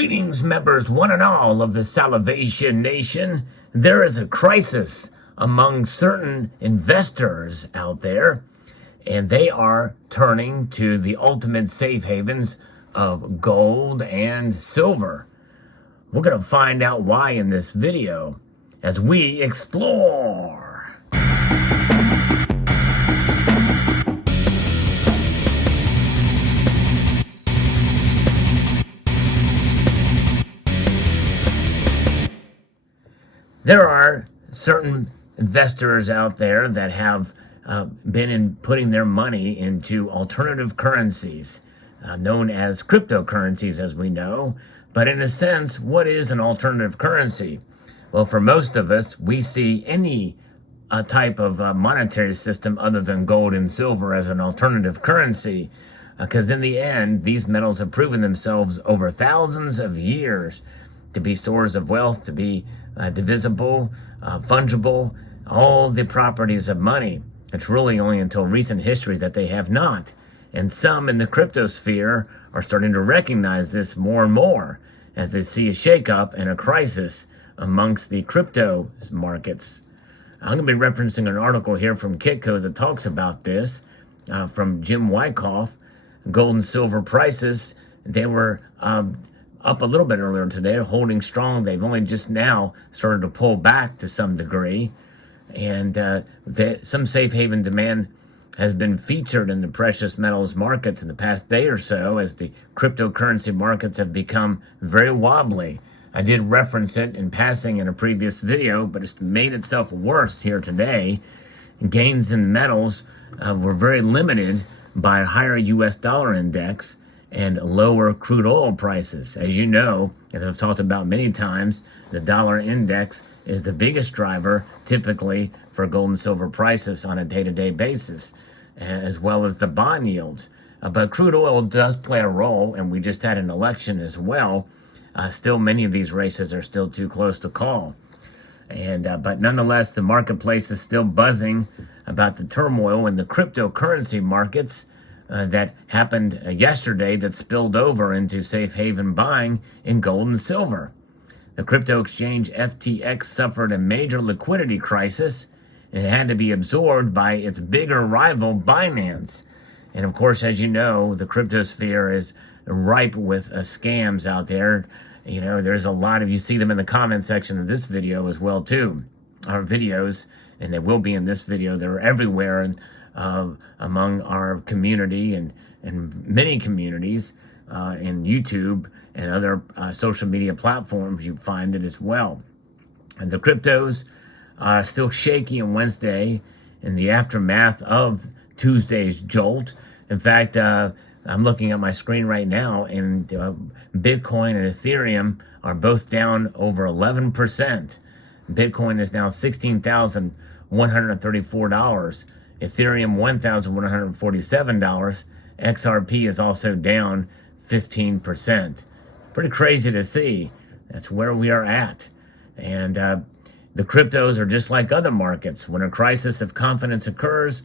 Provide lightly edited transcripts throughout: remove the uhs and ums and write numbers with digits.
Greetings, members one and all of the Salivation Nation. There is a crisis among certain investors out there, and they are turning to the ultimate safe havens of gold and silver. We're going to find out why in this video as we explore. There are certain investors out there that have been putting their money into alternative currencies, known as cryptocurrencies, as we know. But in a sense, what is an alternative currency? Well, for most of us, we see any type of monetary system other than gold and silver as an alternative currency, because in the end, these metals have proven themselves over thousands of years to be stores of wealth, to be divisible, fungible, all the properties of money. It's really only until recent history that they have not. And some in the cryptosphere are starting to recognize this more and more as they see a shakeup and a crisis amongst the crypto markets. I'm going to be referencing an article here from Kitco that talks about this from Jim Wyckoff. Gold and silver prices, they were up a little bit earlier today, holding strong. They've only just now started to pull back to some degree. And some safe haven demand has been featured in the precious metals markets in the past day or so as the cryptocurrency markets have become very wobbly. I did reference it in passing in a previous video, but it's made itself worse here today. Gains in metals were very limited by a higher U.S. dollar index and lower crude oil prices. As you know, as I've talked about many times, the dollar index is the biggest driver typically for gold and silver prices on a day-to-day basis, as well as the bond yields. But crude oil does play a role, and we just had an election as well. Still, many of these races are still too close to call. But nonetheless, the marketplace is still buzzing about the turmoil in the cryptocurrency markets that happened yesterday that spilled over into safe haven buying in gold and silver. The crypto exchange FTX suffered a major liquidity crisis and had to be absorbed by its bigger rival Binance. And of course, as you know, the cryptosphere is ripe with scams out there. You know, there's a lot of, you see them in the comment section of this video as well too. Our videos, and they will be in this video, they're everywhere and among our community and many communities in YouTube and other social media platforms. You find it as well. And the cryptos are still shaky on Wednesday in the aftermath of Tuesday's jolt. In fact, I'm looking at my screen right now, and Bitcoin and Ethereum are both down over 11%. Bitcoin is now $16,134. Ethereum, $1,147. XRP is also down 15%. Pretty crazy to see. That's where we are at. And the cryptos are just like other markets. When a crisis of confidence occurs,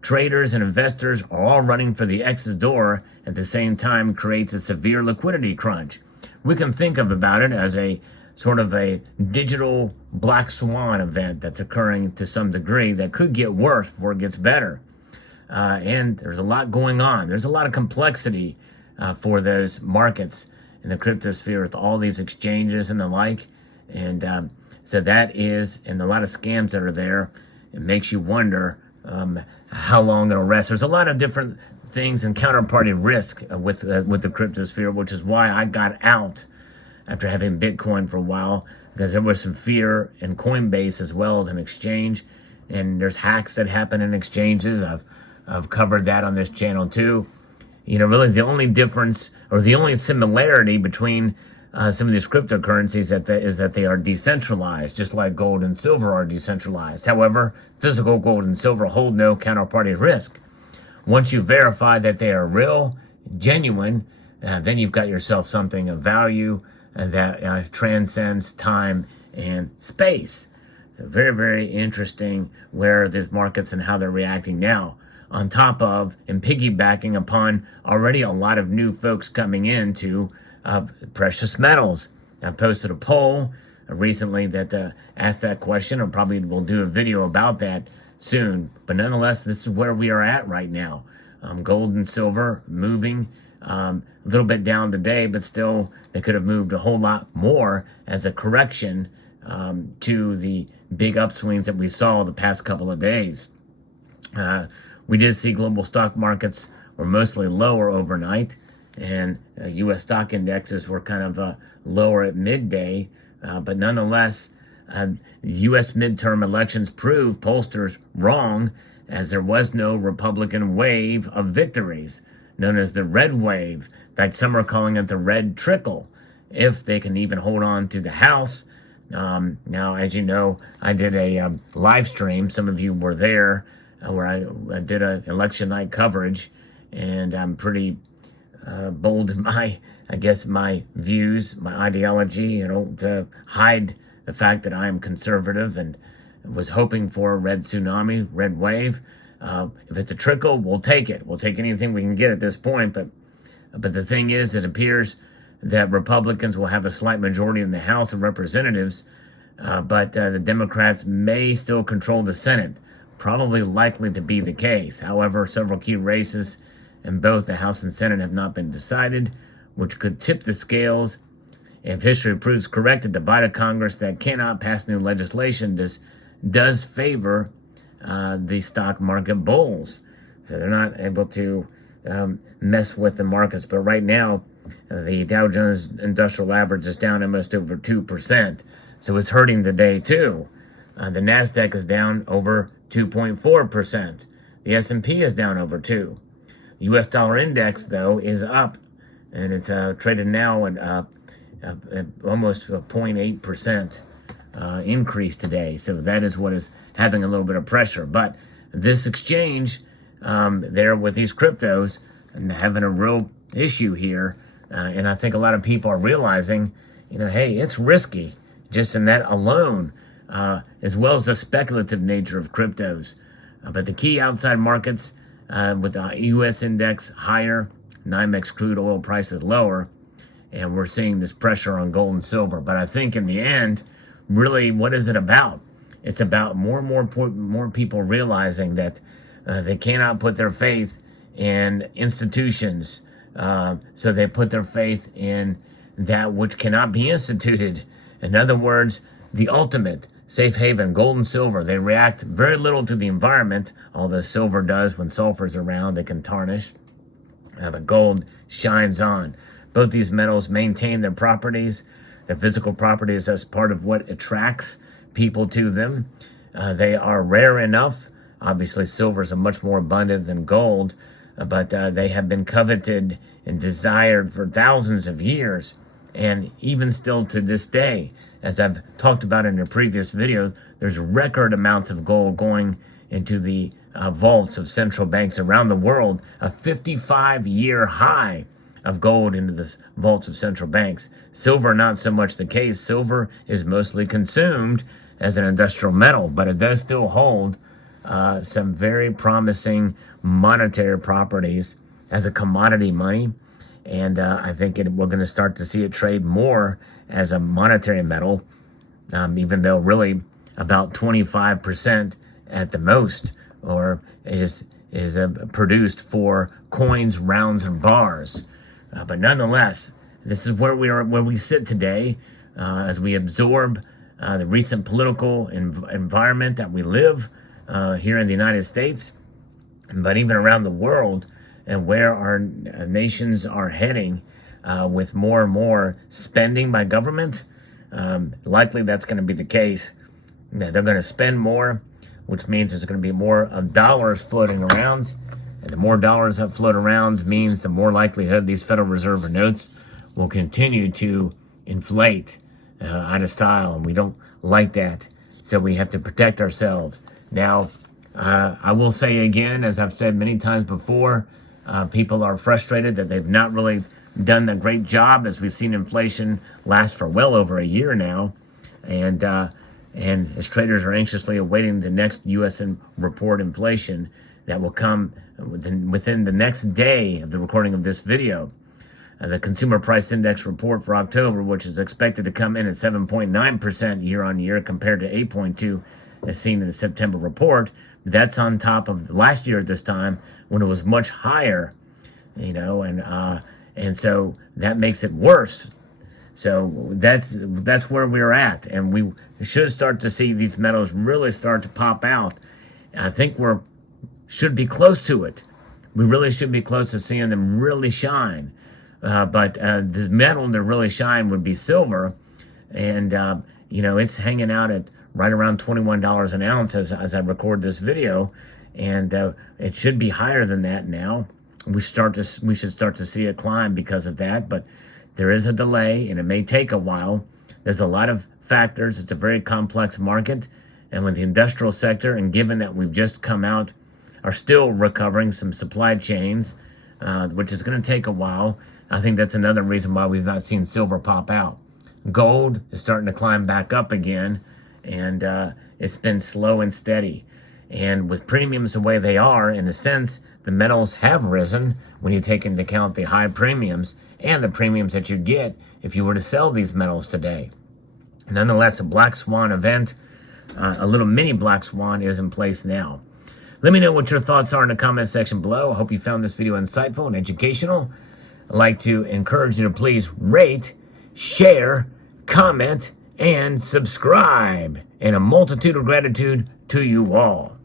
traders and investors are all running for the exit door. At the same time, creates a severe liquidity crunch. We can think about it as a sort of a digital black swan event that's occurring to some degree that could get worse before it gets better. And there's a lot going on. There's a lot of complexity for those markets in the cryptosphere with all these exchanges and the like. And so that is, and a lot of scams that are there. It makes you wonder how long it'll rest. There's a lot of different things and counterparty risk with the cryptosphere, which is why I got out after having Bitcoin for a while, because there was some fear in Coinbase as well as an exchange, and there's hacks that happen in exchanges. I've covered that on this channel too. You know, really the only difference or the only similarity between some of these cryptocurrencies is that they are decentralized, just like gold and silver are decentralized. However, physical gold and silver hold no counterparty risk. Once you verify that they are real, genuine, then you've got yourself something of value that transcends time and space. So very, very interesting where the markets and how they're reacting now. On top of and piggybacking upon already a lot of new folks coming into precious metals. I posted a poll recently that asked that question, and probably will do a video about that soon. But nonetheless, this is where we are at right now. Gold and silver moving a little bit down today, but still they could have moved a whole lot more as a correction to the big upswings that we saw the past couple of days. We did see global stock markets were mostly lower overnight, and U.S. stock indexes were kind of lower at midday. But nonetheless, U.S. midterm elections proved pollsters wrong, as there was no Republican wave of victories, known as the red wave. In fact, some are calling it the red trickle, if they can even hold on to the House. Now, as you know, I did a live stream. Some of you were there, where I did an election night coverage, and I'm pretty bold in my views, my ideology, to hide the fact that I am conservative, and was hoping for a red tsunami, red wave. If it's a trickle, we'll take it. We'll take anything we can get at this point. But the thing is, it appears that Republicans will have a slight majority in the House of Representatives, but the Democrats may still control the Senate. Probably likely to be the case. However, several key races in both the House and Senate have not been decided, which could tip the scales. If history proves correct, a divided Congress that cannot pass new legislation does favor the stock market bulls. So they're not able to mess with the markets. But right now, the Dow Jones Industrial Average is down almost over 2%. So it's hurting today too. The NASDAQ is down over 2.4%. The S&P is down over 2%. The U.S. dollar index, though, is up, and it's traded now at almost a 0.8% increase today. So that is what is having a little bit of pressure. But this exchange there with these cryptos and having a real issue here, and I think a lot of people are realizing, hey, it's risky just in that alone, as well as the speculative nature of cryptos. But the key outside markets, with the U.S. index higher, NYMEX crude oil prices lower, and we're seeing this pressure on gold and silver. But I think in the end, really, what is it about? It's about more and more people realizing that they cannot put their faith in institutions, so they put their faith in that which cannot be instituted. In other words, the ultimate safe haven, gold and silver. They react very little to the environment, although silver does. When sulfur's around, they can tarnish. But gold shines on. Both these metals maintain their properties, their physical properties, as part of what attracts people to them. They are rare enough. Obviously, silver is much more abundant than gold, but they have been coveted and desired for thousands of years. And even still to this day, as I've talked about in a previous video, there's record amounts of gold going into the vaults of central banks around the world, a 55-year high of gold into the vaults of central banks. Silver, not so much the case. Silver is mostly consumed as an industrial metal, but it does still hold some very promising monetary properties as a commodity money. And I think we're going to start to see it trade more as a monetary metal, even though really about 25% at the most, or is produced for coins, rounds, and bars. But nonetheless, this is where we sit today, as we absorb the recent political environment that we live here in the United States, but even around the world, and where our nations are heading with more and more spending by government. Likely that's going to be the case. They're going to spend more, which means there's going to be more of dollars floating around. And the more dollars that float around means the more likelihood these Federal Reserve notes will continue to inflate out of style. And we don't like that. So we have to protect ourselves. Now, I will say again, as I've said many times before, people are frustrated that they've not really done a great job, as we've seen inflation last for well over a year now. And as traders are anxiously awaiting the next U.S. report inflation that will come within the next day of the recording of this video. The Consumer Price Index report for October, which is expected to come in at 7.9% year on year compared to 8.2% as seen in the September report. That's on top of last year at this time when it was much higher, and so that makes it worse. So that's where we're at, and we should start to see these metals really start to pop out. I think should be close to it. We really should be close to seeing them really shine. But the metal that really shine would be silver, and it's hanging out at right around $21 an ounce as I record this video, and it should be higher than that now. We should start to see it climb because of that, but there is a delay, and it may take a while. There's a lot of factors. It's a very complex market, and with the industrial sector, and given that we've just come out, are still recovering some supply chains, which is going to take a while. I think that's another reason why we've not seen silver pop out. Gold is starting to climb back up again, and it's been slow and steady. And with premiums the way they are, in a sense, the metals have risen when you take into account the high premiums and the premiums that you get if you were to sell these metals today. Nonetheless, a black swan event, a little mini black swan, is in place now. Let me know what your thoughts are in the comment section below. I hope you found this video insightful and educational. I'd like to encourage you to please rate, share, comment, and subscribe. And a multitude of gratitude to you all.